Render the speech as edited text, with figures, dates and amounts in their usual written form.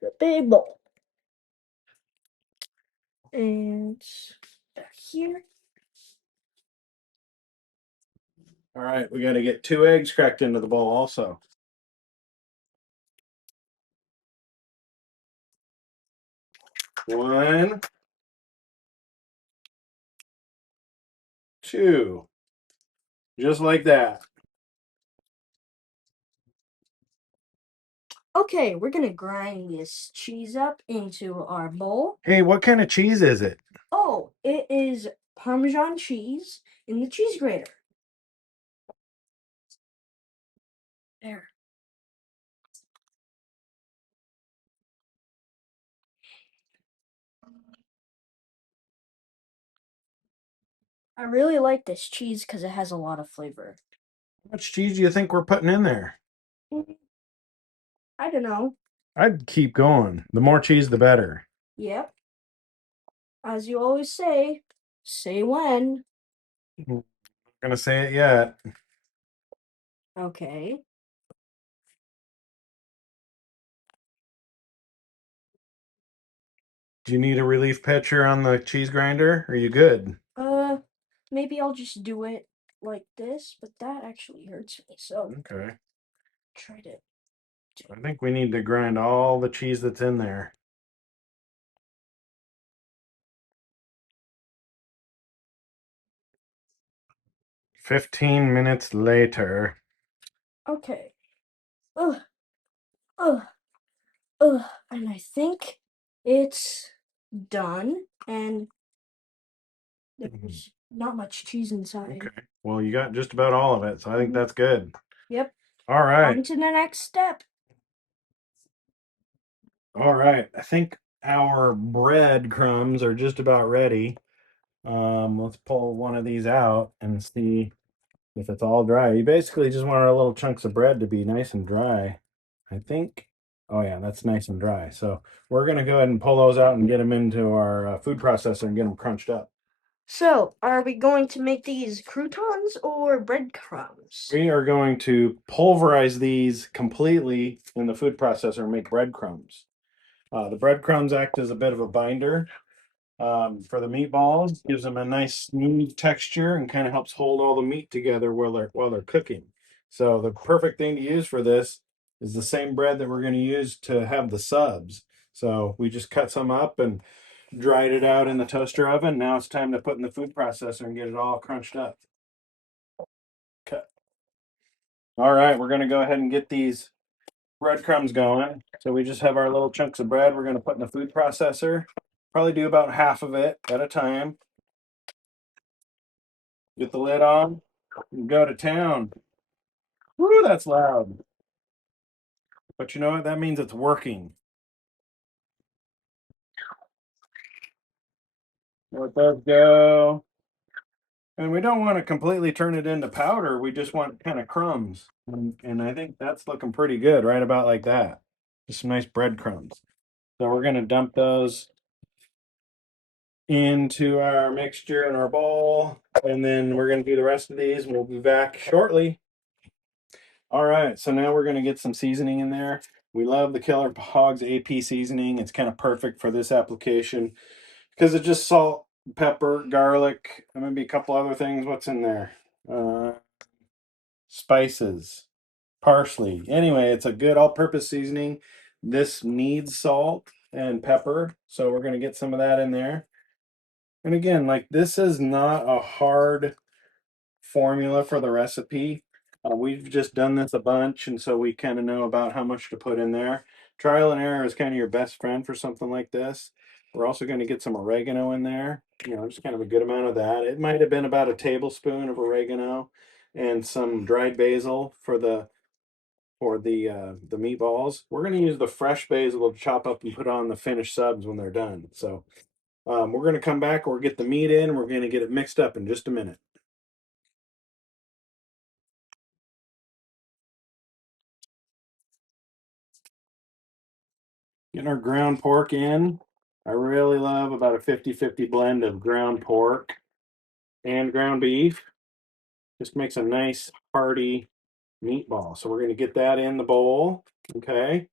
The big bowl. And back here. All right, we got to get 2 eggs cracked into the bowl also. One, two, just like that. Okay, we're gonna grind this cheese up into our bowl. Hey, what kind of cheese is it? Oh, it is Parmesan cheese in the cheese grater. There. I really like this cheese because it has a lot of flavor. How much cheese do you think we're putting in there? I don't know. I'd keep going. The more cheese, the better. Yep. As you always say when. I'm not gonna say it yet. Okay. Do you need a relief pitcher on the cheese grinder? Are you good? Maybe I'll just do it like this, but that actually hurts me. So Okay. try to. I think we need to grind all the cheese that's in there. "15 minutes later." Okay. Ugh. Ugh. Ugh. And I think it's done. And there's not much cheese inside. Okay. Well, you got just about all of it, so I think that's good. Yep. All right. On to the next step. All right. I think our bread crumbs are just about ready. Let's pull one of these out and see if it's all dry. You basically just want our little chunks of bread to be nice and dry. I think. Oh yeah, that's nice and dry. So we're gonna go ahead and pull those out and get them into our food processor and get them crunched up. So, are we going to make these croutons or breadcrumbs? We are going to pulverize these completely in the food processor and make breadcrumbs. The breadcrumbs act as a bit of a binder for the meatballs, gives them a nice smooth texture and kind of helps hold all the meat together while they're cooking. So the perfect thing to use for this is the same bread that we're going to use to have the subs. So we just cut some up and dried it out in the toaster oven. Now it's time to put in the food processor and get it all crunched up. Cut. All right, we're going to go ahead and get these breadcrumbs going. So we just have our little chunks of bread we're going to put in the food processor. Probably do about half of it at a time. Get the lid on and go to town. Woo, that's loud. But you know what? That means it's working. Let those go. And we don't want to completely turn it into powder. We just want kind of crumbs. And I think that's looking pretty good, right about like that. Just some nice breadcrumbs. So we're going to dump those into our mixture in our bowl. And then we're going to do the rest of these. We'll be back shortly. All right, so now we're going to get some seasoning in there. We love the Killer Hogs AP seasoning. It's kind of perfect for this application because it's just salt, pepper, garlic, and maybe a couple other things. What's in there? Uh, Spices, parsley. Anyway, it's a good all-purpose seasoning. This needs salt and pepper, so we're going to get some of that in there. And again, like this is not a hard formula for the recipe. We've just done this a bunch, and so we kind of know about how much to put in there. Trial and error is kind of your best friend for something like this. We're also going to get some oregano in there, just kind of a good amount of that. It might have been about a tablespoon of oregano and some dried basil for the meatballs. We're going to use the fresh basil to chop up and put on the finished subs when they're done. So we're going to come back, we'll get the meat in, and we're going to get it mixed up in just a minute. Getting our ground pork in. I really love about a 50-50 blend of ground pork and ground beef. Just makes a nice hearty meatball. So we're going to get that in the bowl. Okay.